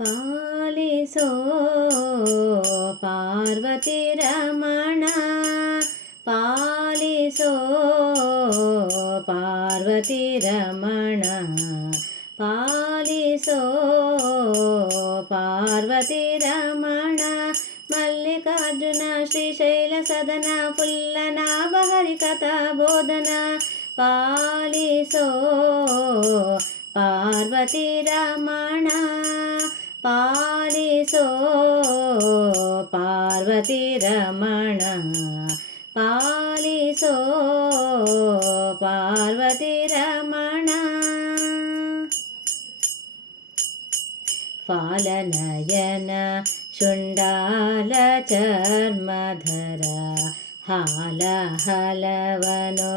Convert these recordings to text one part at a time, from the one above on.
పాలిసో పార్వతి రమణ. పాలిసో పార్వతి రమణ. పాలిసో పార్వతి రమణ. మల్లికార్జున శ్రీశైల సదన పుల్లనాభహరి కథా బోధన. పాలిసో పార్వతి రమణ. पालिसो पार्वतीरमण। पालिसो पार्वतीरमण। फालनयन शुण्डालचर्मधर हालहलवनो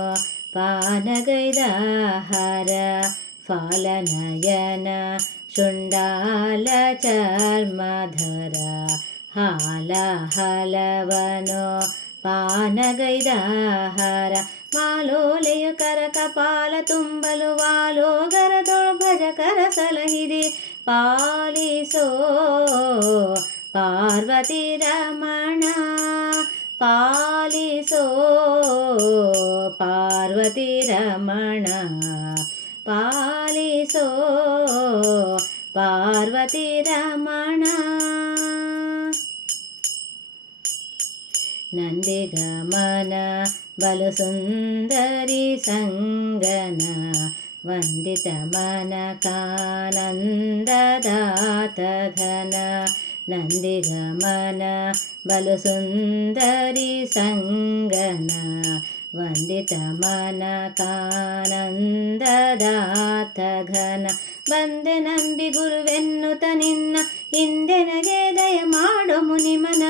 पानगैदाहर फालनयन ಹಾಲ ಹಲವನೋ ಪಾನಗೈದ ಹರ ಫಾಲನಯನ ಶುಂಡಾಲ ಚರ್ಮಧರ ಹಾಲ ಹಲವನೋ ಪಾನಗೈದ ಹರ ಮಾಲೋಲೆಯ ಕರ ಕಪಾಲ ತುಂಬಲು ವಾಲೋ ಗರದೊಳು ಭಜಕರ ಸಲಹಿದೆ ಪಾಲಿಸೋ ಪಾರ್ವತಿ ರಮಣ ಪಾಲಿಸೋ ಪಾರ್ವತಿ ರಮಣ పాలిసో పార్వతి రమణ. నందిగమన బలు సుందరి సంగన వందిత మన కానందదాతఘన నందిగమన బలు సుందరి సంగన ವಂದಿತ ಮನ ಕಾನಂದದಾತ ಘನ ಬಂದೆ ನಂಬಿ ಗುರುವೆನ್ನುತ ನಿನ್ನ ಹಿಂದೆನಗೆ ದಯ ಮಾಡು ಮುನಿಮನ.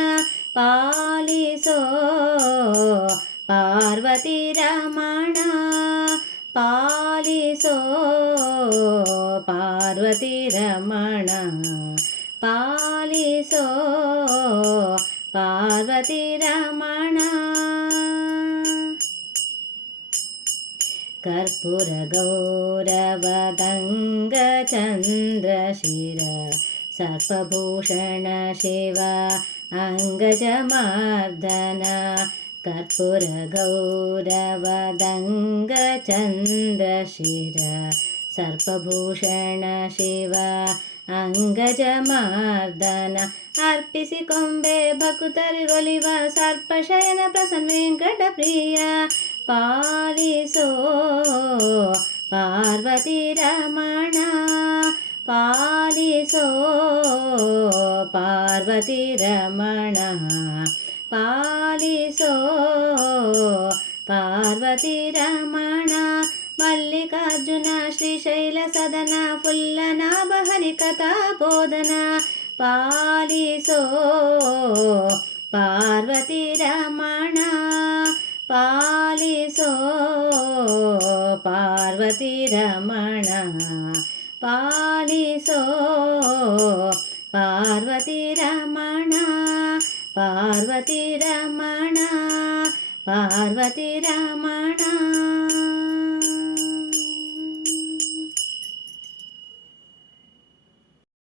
ಪಾಲಿಸೋ ಪಾರ್ವತಿ ರಮಣ, ಪಾಲಿಸೋ ಪಾರ್ವತಿ ರಮಣ. ಪಾಲಿಸೋ ಪಾರ್ವತಿ ರಮಣ. ಕರ್ಪೂರ ಗೌರವದಂಗ ಚಂದ್ರಶಿರ ಸರ್ಪಭೂಷಣ ಶಿವ ಅಂಗಜಮಾರ್ದನ ಕರ್ಪೂರ ಗೌರವದಂಗ ಚಂದ್ರಶಿರ ಸರ್ಪಭೂಷಣ ಶಿವ ಅಂಗಜಮಾರ್ದನ ಅರ್ಪಿಸಿ ಕೊಂಬೆ ಭಕುತರಿಗೊಲಿವ ಸರ್ಪಶಯನ ಪ್ರಸನ್ನ ವೆಂಕಟ ಪ್ರಿಯ పాలిసో పార్వతి రమణ పాలిసో. పార్వతి రమణ పాలిసో. పార్వతి రమణ మల్లికార్జున శ్రీశైల సదన ఫుల్లనాభహరి కథా బోధన పాలిసో. ಪಾರ್ವತಿ ರಮಣ ಪಾಲಿಸೋ ಪಾರ್ವತಿ ರಮಣ ಪಾರ್ವತಿ ರಮಣ